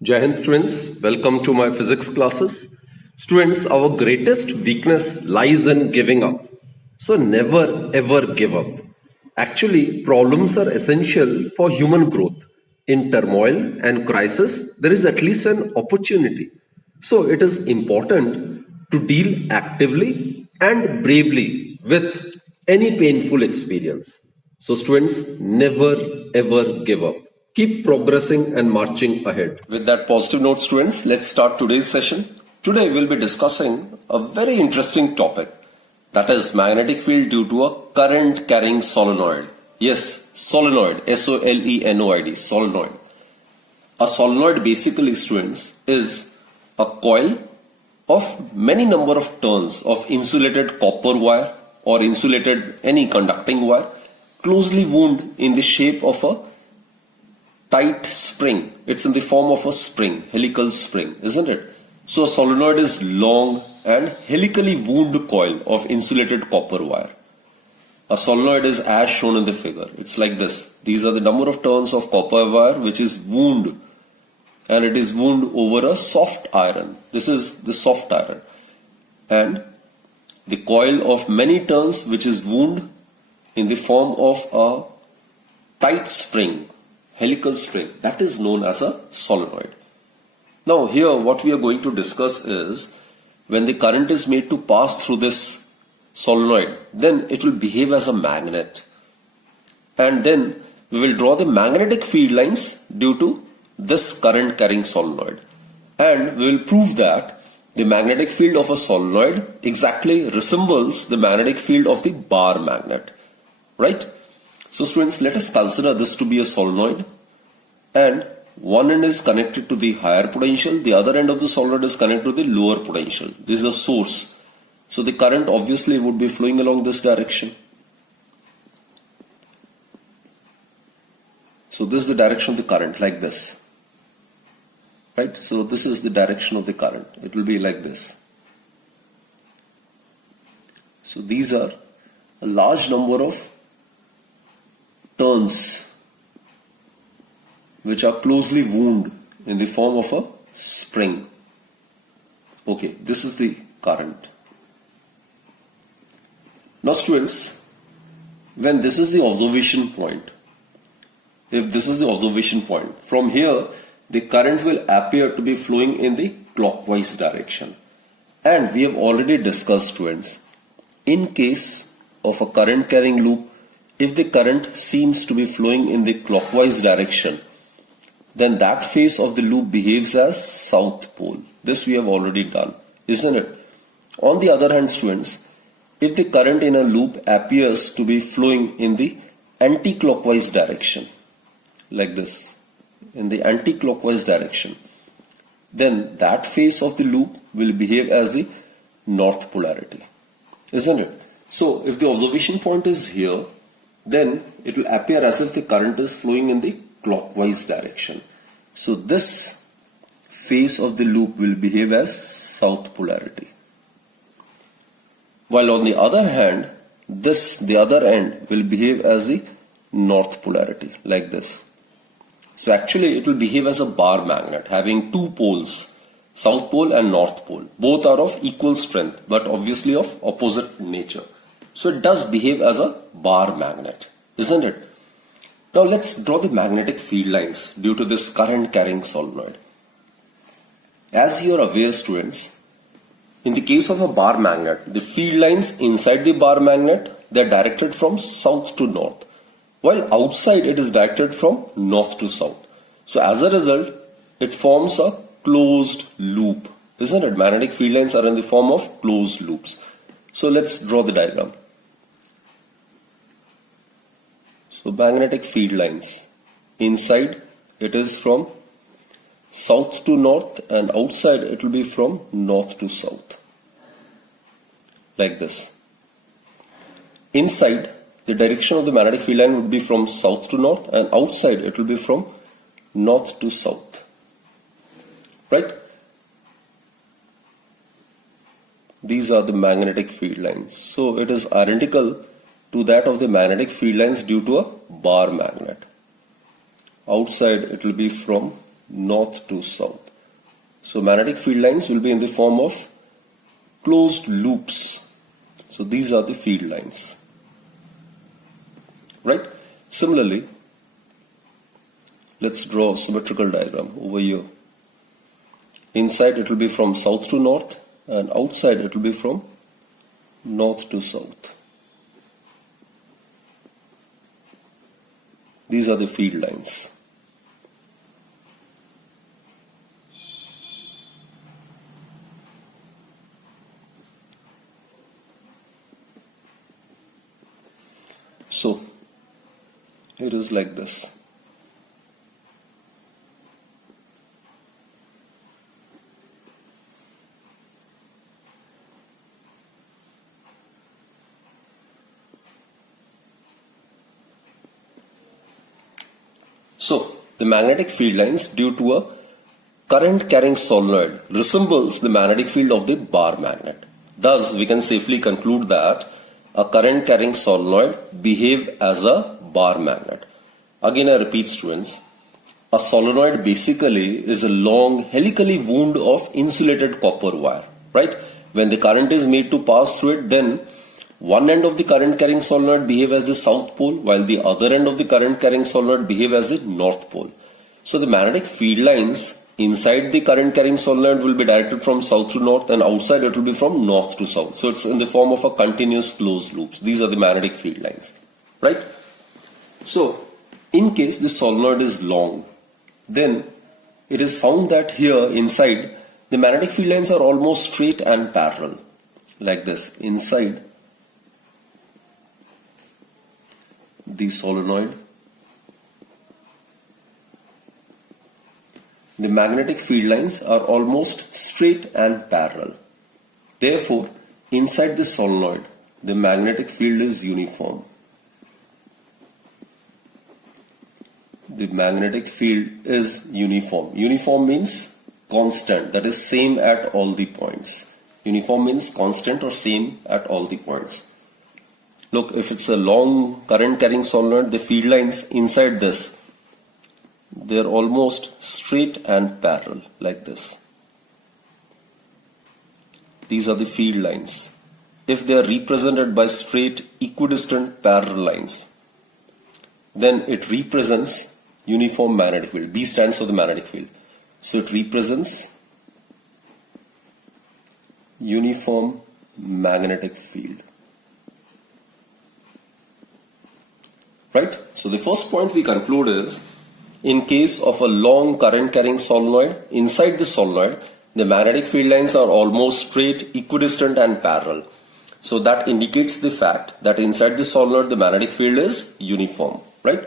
Jai Hind students, welcome to my physics classes. Students, our greatest weakness lies in giving up. So never ever give up. Actually, problems are essential for human growth. In turmoil and crisis, there is at least an opportunity. So it is important to deal actively and bravely with any painful experience. So students, never ever give up. Keep progressing and marching ahead. With that positive note, students, let's start today's session. Today we'll be discussing a very interesting topic, that is magnetic field due to a current carrying solenoid. Yes, solenoid, S-O-L-E-N-O-I-D, solenoid. A solenoid basically, students, is a coil of many number of turns of insulated copper wire or insulated any conducting wire closely wound in the shape of a tight spring. It's in the form of a spring, helical spring, isn't it? So a solenoid is long and helically wound coil of insulated copper wire. A solenoid is as shown in the figure. It's like this. These are the number of turns of copper wire which is wound, and it is wound over a soft iron. This is the soft iron. And the coil of many turns which is wound in the form of a tight spring, helical spring, that is known as a solenoid. Now here what we are going to discuss is when the current is made to pass through this solenoid, then it will behave as a magnet. And then we will draw the magnetic field lines due to this current carrying solenoid. And we will prove that the magnetic field of a solenoid exactly resembles the magnetic field of the bar magnet. Right? So students, let us consider this to be a solenoid, and one end is connected to the higher potential, the other end of the solenoid is connected to the lower potential. This is a source. So the current obviously would be flowing along this direction. So this is the direction of the current, like this. Right? So this is the direction of the current. It will be like this. So these are a large number of turns which are closely wound in the form of a spring. Okay, this is the current. Now students, when this is the observation point, if this is the observation point, from here the current will appear to be flowing in the clockwise direction. And we have already discussed, students, in case of a current carrying loop, if the current seems to be flowing in the clockwise direction, then that phase of the loop behaves as south pole. This we have already done, isn't it? On the other hand, students, if the current in a loop appears to be flowing in the anti-clockwise direction, like this, in the anti-clockwise direction, then that phase of the loop will behave as the north polarity, isn't it? So if the observation point is here, then it will appear as if the current is flowing in the clockwise direction. So this phase of the loop will behave as south polarity. While on the other hand, the other end will behave as the north polarity, like this. So actually it will behave as a bar magnet having two poles, south pole and north pole. Both are of equal strength but obviously of opposite nature. So it does behave as a bar magnet, isn't it? Now let's draw the magnetic field lines due to this current carrying solenoid. As you are aware, students, in the case of a bar magnet, the field lines inside the bar magnet, they are directed from south to north, while outside it is directed from north to south. So as a result, it forms a closed loop, isn't it? Magnetic field lines are in the form of closed loops. So let's draw the diagram. So magnetic field lines, inside it is from south to north and outside it will be from north to south, like this. Inside, the direction of the magnetic field line would be from south to north, and outside it will be from north to south, right? These are the magnetic field lines. So it is identical to that of the magnetic field lines due to a bar magnet. Outside it will be from north to south. So magnetic field lines will be in the form of closed loops. So these are the field lines. Right? Similarly, let's draw a symmetrical diagram over here. Inside it will be from south to north, and outside it will be from north to south. These are the field lines. So it is like this. So the magnetic field lines due to a current carrying solenoid resembles the magnetic field of the bar magnet. Thus we can safely conclude that a current carrying solenoid behave as a bar magnet. Again I repeat students, a solenoid basically is a long helically wound of insulated copper wire, right? When the current is made to pass through it, then one end of the current carrying solenoid behave as the south pole, while the other end of the current carrying solenoid behave as the north pole. So the magnetic field lines inside the current carrying solenoid will be directed from south to north, and outside it will be from north to south. So it's in the form of a continuous closed loops. These are the magnetic field lines, right? So in case the solenoid is long, then it is found that here inside the magnetic field lines are almost straight and parallel, like this. Inside the solenoid, the magnetic field lines are almost straight and parallel. Therefore, inside the solenoid, the magnetic field is uniform. The magnetic field is uniform. Uniform means constant, that is same at all the points. Uniform means constant or same at all the points. Look, if it's a long current carrying solenoid, the field lines inside this, they're almost straight and parallel, like this. These are the field lines. If they are represented by straight equidistant parallel lines, then it represents uniform magnetic field. B stands for the magnetic field. So it represents uniform magnetic field. Right? So the first point we conclude is, in case of a long current carrying solenoid, inside the solenoid, the magnetic field lines are almost straight, equidistant and parallel. So that indicates the fact that inside the solenoid, the magnetic field is uniform. Right?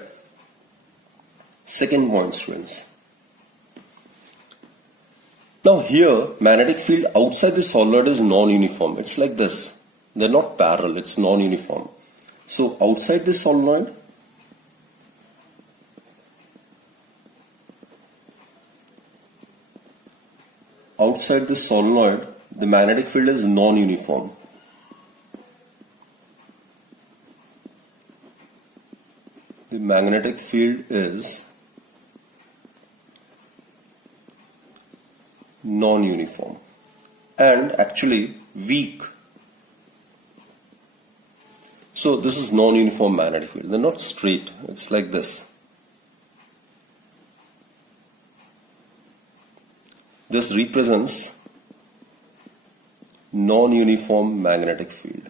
Second point, students. Now here, magnetic field outside the solenoid is non-uniform. It's like this. They're not parallel, it's non-uniform. So outside the solenoid, the magnetic field is non-uniform. The magnetic field is non-uniform and actually weak. So this is non-uniform magnetic field. They're not straight. It's like this. This represents non-uniform magnetic field.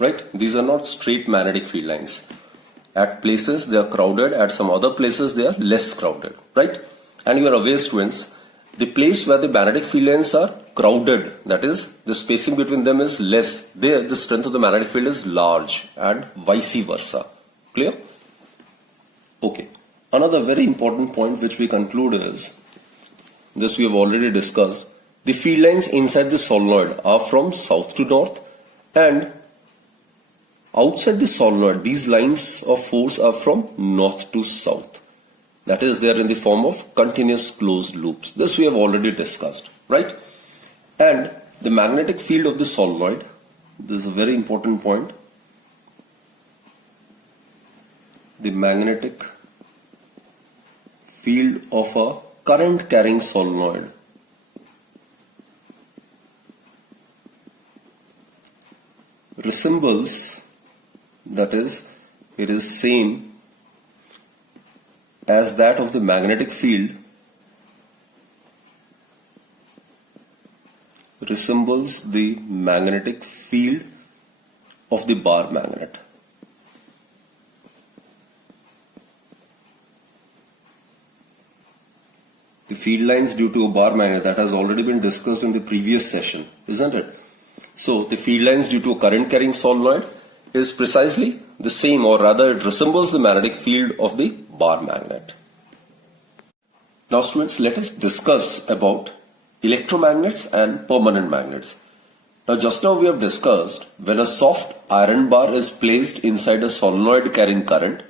Right? These are not straight magnetic field lines. At places they are crowded, at some other places they are less crowded. Right? And you are aware, students, the place where the magnetic field lines are crowded, that is, the spacing between them is less, there the strength of the magnetic field is large, and vice versa. Clear? Okay. Another very important point which we conclude is, this we have already discussed, the field lines inside the solenoid are from south to north, and outside the solenoid, these lines of force are from north to south. That is, they are in the form of continuous closed loops. This we have already discussed, right? And the magnetic field of the solenoid This is a very important point. The magnetic field of a current carrying solenoid resembles, that is, it is same as that of the magnetic field, resembles the magnetic field of the bar magnet. The field lines due to a bar magnet, that has already been discussed in the previous session, isn't it? So the field lines due to a current carrying solenoid is precisely the same, or rather it resembles the magnetic field of the bar magnet. Now students, let us discuss about electromagnets and permanent magnets. Now just now we have discussed when a soft iron bar is placed inside a solenoid carrying current,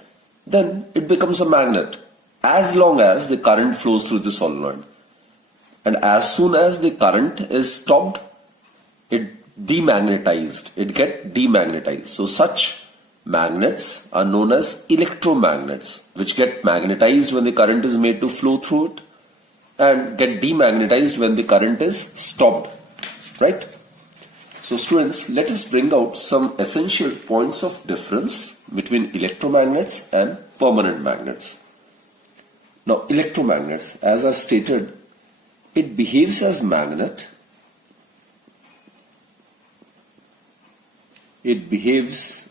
then it becomes a magnet as long as the current flows through the solenoid. And as soon as the current is stopped, it get demagnetized. So such magnets are known as electromagnets, which get magnetized when the current is made to flow through it and get demagnetized when the current is stopped, right? So students, let us bring out some essential points of difference between electromagnets and permanent magnets. Now electromagnets, as I've stated, it behaves as magnet. It behaves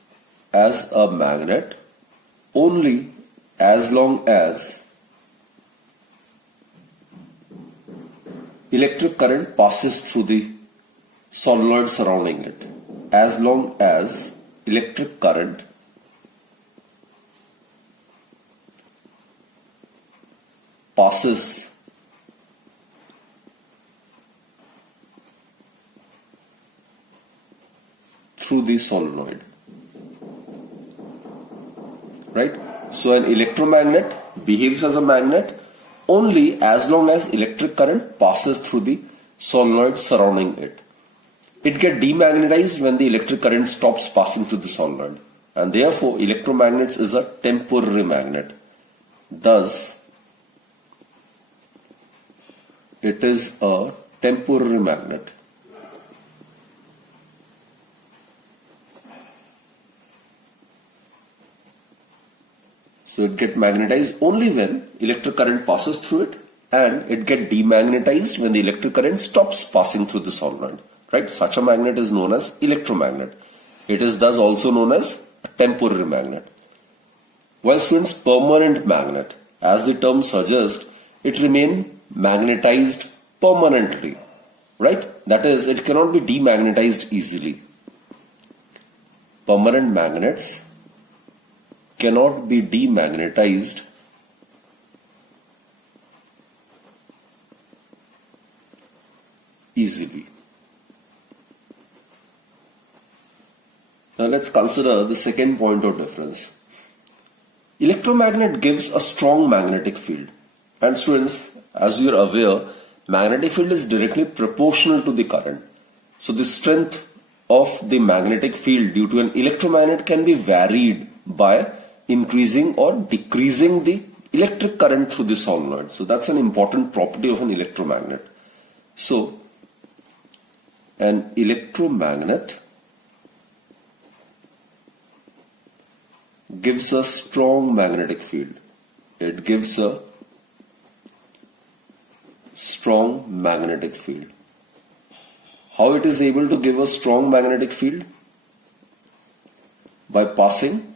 as a magnet only as long as electric current passes through the solenoid surrounding it. As long as electric current passes through the solenoid, right? So an electromagnet behaves as a magnet only as long as electric current passes through the solenoid surrounding it. It gets demagnetized when the electric current stops passing through the solenoid, and therefore electromagnets is a temporary magnet. Thus, it is a temporary magnet. So it gets magnetized only when electric current passes through it, and it gets demagnetized when the electric current stops passing through the solenoid, right? Such a magnet is known as electromagnet. It is thus also known as a temporary magnet. While students, permanent magnet, as the term suggests, it remains magnetized permanently, right? That is, it cannot be demagnetized easily. Permanent magnets cannot be demagnetized easily. Now let's consider the second point of difference. Electromagnet gives a strong magnetic field, and students, as you are aware, magnetic field is directly proportional to the current. So the strength of the magnetic field due to an electromagnet can be varied by increasing or decreasing the electric current through the solenoid. So that's an important property of an electromagnet. So an electromagnet gives a strong magnetic field. It gives a strong magnetic field. How it is able to give a strong magnetic field? By passing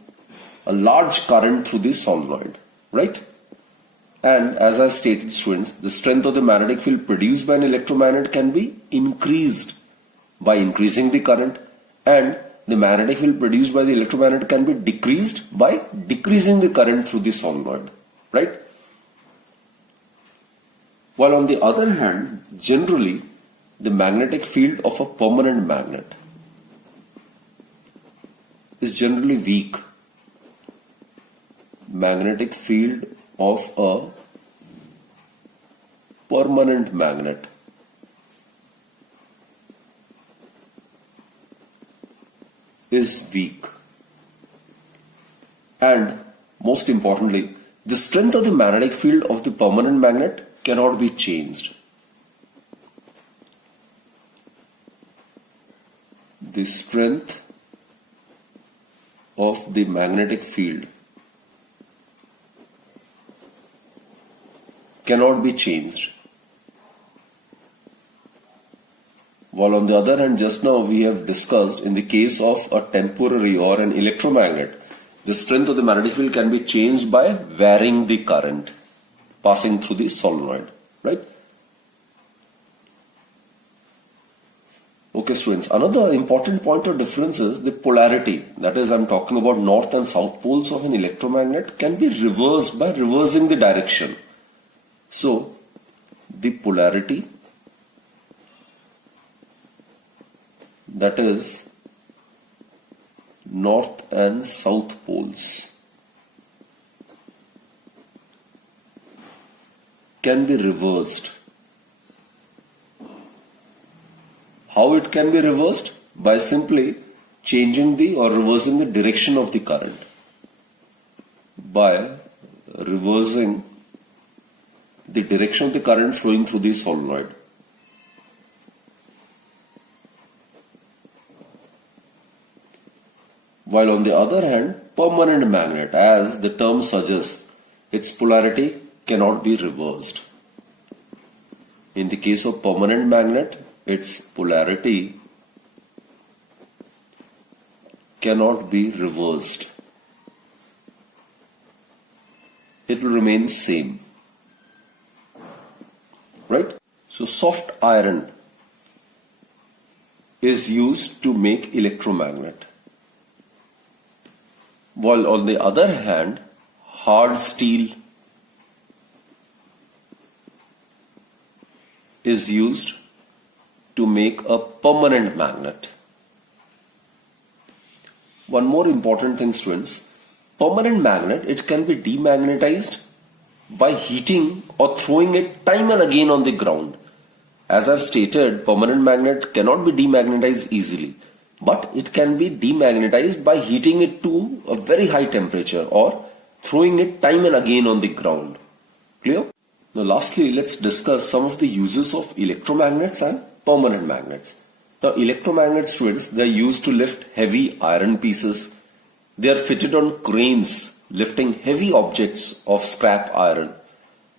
a large current through the solenoid, right? And as I stated, students, the strength of the magnetic field produced by an electromagnet can be increased by increasing the current, and the magnetic field produced by the electromagnet can be decreased by decreasing the current through the solenoid, right? While on the other hand, generally, the magnetic field of a permanent magnet is generally weak. Magnetic field of a permanent magnet is weak. And most importantly, the strength of the magnetic field of the permanent magnet cannot be changed. The strength of the magnetic field cannot be changed. While on the other hand, just now we have discussed in the case of a temporary or an electromagnet, the strength of the magnetic field can be changed by varying the current passing through the solenoid, right? Okay, students, another important point of difference is the polarity. That is, I'm talking about north and south poles of an electromagnet can be reversed by reversing the direction. So, the polarity, that is north and south poles, can be reversed. How it can be reversed? By simply changing the or reversing the direction of the current. By reversing the direction of the current flowing through the solenoid. While on the other hand, permanent magnet, as the term suggests, its polarity cannot be reversed. In the case of permanent magnet, its polarity cannot be reversed. It will remain same. Right? So soft iron is used to make electromagnet. While on the other hand, hard steel is used to make a permanent magnet. One more important thing, students, permanent magnet, it can be demagnetized by heating or throwing it time and again on the ground. As I've stated, permanent magnet cannot be demagnetized easily, but it can be demagnetized by heating it to a very high temperature or throwing it time and again on the ground. Clear? Now lastly, let's discuss some of the uses of electromagnets and permanent magnets. Now electromagnet, students, they are used to lift heavy iron pieces. They are fitted on cranes lifting heavy objects of scrap iron.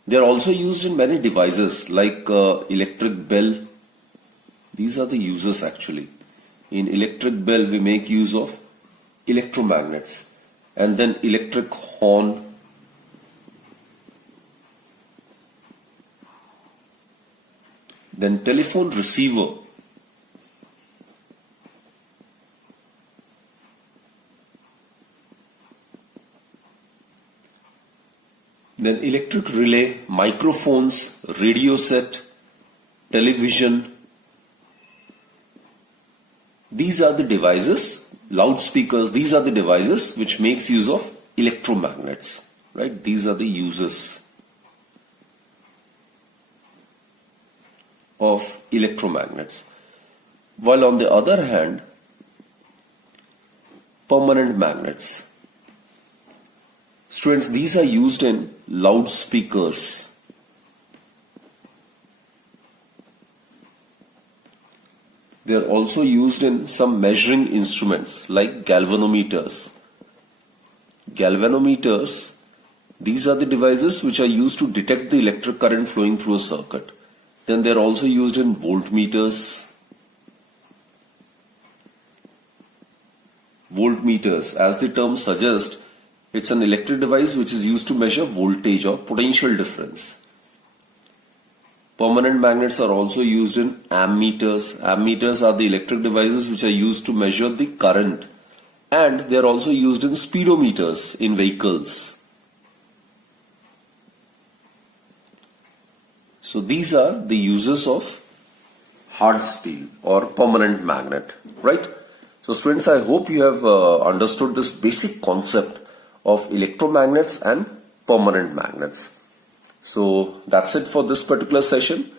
They are also used in many devices like electric bell. These are the uses actually. In electric bell we make use of electromagnets, and then electric horn. Then telephone receiver. Then electric relay, microphones, radio set, television. These are the devices, loudspeakers, these are the devices which makes use of electromagnets, right? These are the uses of electromagnets. While on the other hand, permanent magnets. Students, these are used in loudspeakers. They are also used in some measuring instruments like galvanometers. Galvanometers, these are the devices which are used to detect the electric current flowing through a circuit. Then they are also used in voltmeters. Voltmeters, as the term suggests, it's an electric device which is used to measure voltage or potential difference. Permanent magnets are also used in ammeters. Ammeters are the electric devices which are used to measure the current, and they are also used in speedometers in vehicles. So these are the uses of hard steel or permanent magnet, right? So students, I hope you have understood this basic concept of electromagnets and permanent magnets. So that's it for this particular session.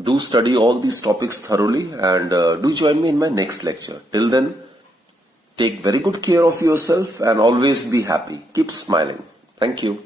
Do study all these topics thoroughly and do join me in my next lecture. Till then, Take very good care of yourself and always be happy. Keep smiling. Thank you.